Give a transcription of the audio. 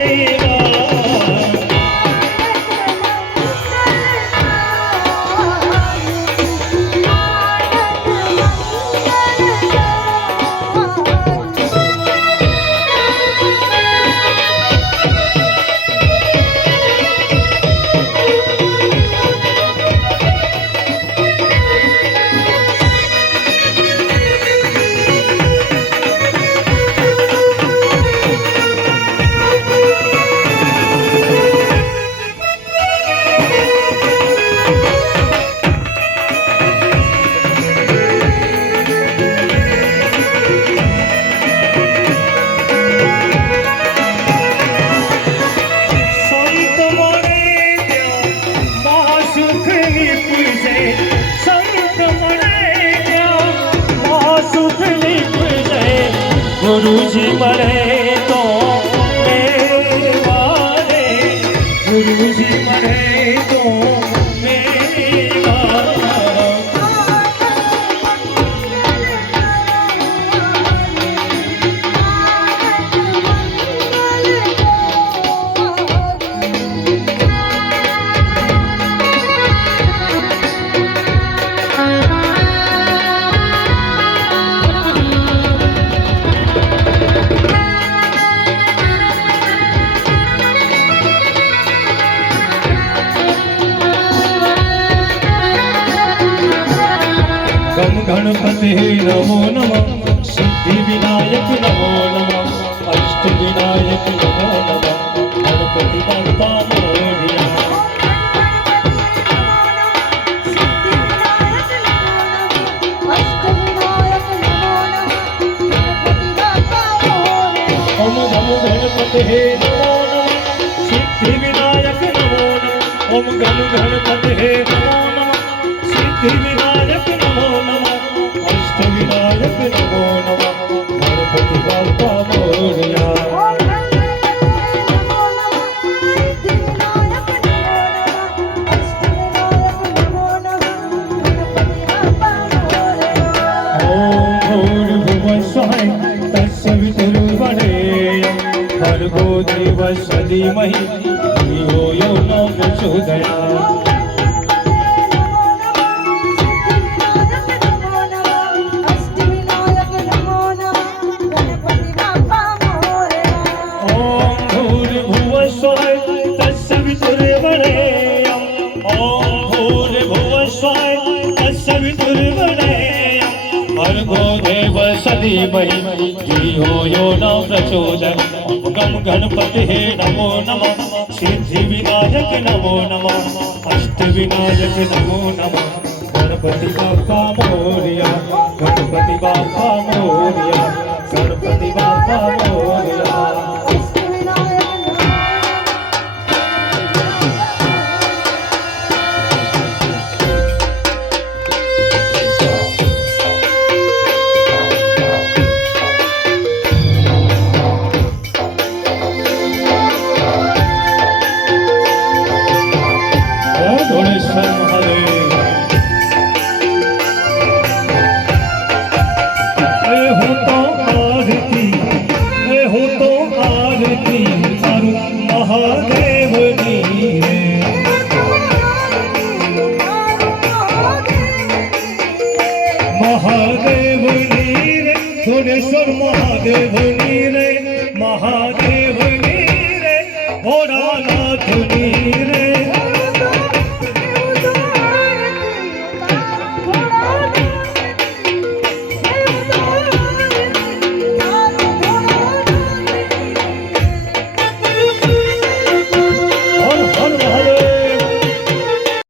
Hey. Luz de maré. गम गणपति नमो नमः। सिद्धि विनायक नमो नमः। अष्ट विनायक नमो नमः। गणपति बाप्पा ओम नमो गणपते नमो नमः। सिद्धि विनायक नमो तत्सवितुर्वरेण्यं भर्गो देवस्य धीमहि धियो यो न प्रचोदयात् ॐ भूर्भुवस्वः धीमहि धियो यो न प्रचोदयात् गम गणपतिः नमो नमः सिद्धि विनायक नमो नमः अष्ट विनायक नमो नमः गणपति बाप्पा मोरिया, गणपति बाप्पा मोरिया, गणपति बाप्पा मोरिया। সুরর মহাদেব নীরে মহাদেব।